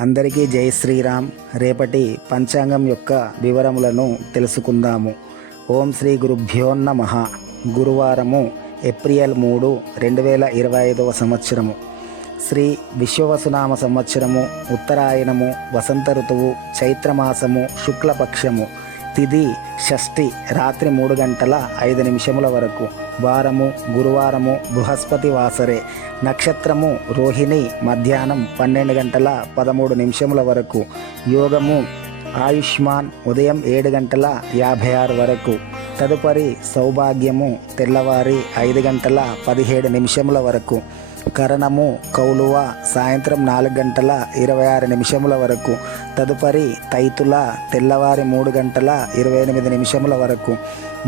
అందరికీ జై శ్రీరామ్. రేపటి పంచాంగం యొక్క వివరములను తెలుసుకుందాము. ఓం శ్రీ గురుభ్యోన్నమ గురువారము ఏప్రిల్ మూడు రెండు వేల ఇరవై ఐదవ సంవత్సరము. శ్రీ విశ్వవసునామ సంవత్సరము ఉత్తరాయణము వసంత ఋతువు చైత్రమాసము శుక్లపక్షము. తిది షష్ఠి రాత్రి మూడు గంటల ఐదు నిమిషముల వరకు. వారము గురువారము బృహస్పతి వాసరే. నక్షత్రము రోహిణి మధ్యాహ్నం పన్నెండు గంటల పదమూడు నిమిషముల వరకు. యోగము ఆయుష్మాన్ ఉదయం ఏడు గంటల యాభై ఆరు వరకు. తదుపరి సౌభాగ్యము తెల్లవారి ఐదు గంటల పదిహేడు నిమిషముల వరకు. కరణము కౌలువ సాయంత్రం నాలుగు గంటల ఇరవై ఆరు నిమిషముల వరకు. తదుపరి తైతుల తెల్లవారి మూడు గంటల ఇరవై ఎనిమిది నిమిషముల వరకు.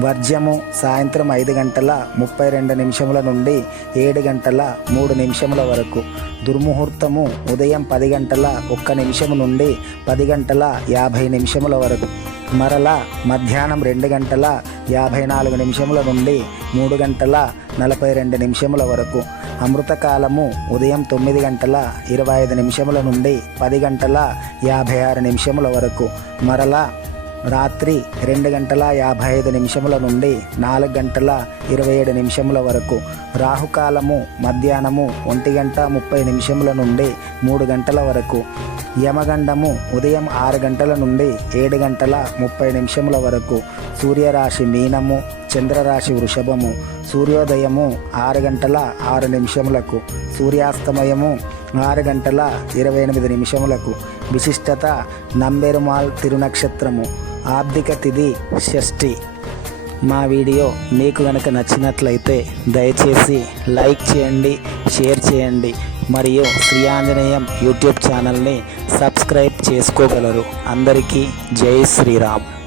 వర్జ్యము సాయంత్రం ఐదు గంటల ముప్పై రెండు నిమిషముల నుండి ఏడు గంటల మూడు నిమిషముల వరకు. దుర్ముహూర్తము ఉదయం పది గంటల ఒక్క నిమిషము నుండి పది గంటల యాభై నిమిషముల వరకు. మరలా మధ్యాహ్నం రెండు గంటల యాభై నాలుగు నిమిషముల నుండి మూడు గంటల నలభై రెండు నిమిషముల వరకు. అమృతకాలము ఉదయం తొమ్మిది గంటల ఇరవై ఐదు నిమిషముల నుండి పది గంటల యాభై ఆరు నిమిషముల వరకు. మరలా రాత్రి రెండు గంటల యాభై ఐదు నిమిషముల నుండి నాలుగు గంటల ఇరవై ఏడు నిమిషముల వరకు. రాహుకాలము మధ్యాహ్నము ఒంటి గంట ముప్పై నిమిషముల నుండి మూడు గంటల వరకు. యమగండము ఉదయం ఆరు గంటల నుండి ఏడు గంటల ముప్పై నిమిషముల వరకు. సూర్యరాశి మీనము చంద్రరాశి వృషభము. సూర్యోదయము ఆరు గంటల ఆరు నిమిషములకు. సూర్యాస్తమయము ఆరు గంటల ఇరవై ఎనిమిది నిమిషములకు. విశిష్టత నంబెరుమాల్ తిరునక్షత్రము. ఆర్థిక తిథి షష్ఠి. మా వీడియో మీకు కనుక నచ్చినట్లయితే దయచేసి లైక్ చేయండి షేర్ చేయండి మరియు శ్రీ ఆంజనేయం యూట్యూబ్ ఛానల్ని సబ్స్క్రైబ్ చేసుకోగలరు. అందరికీ జై శ్రీరామ్.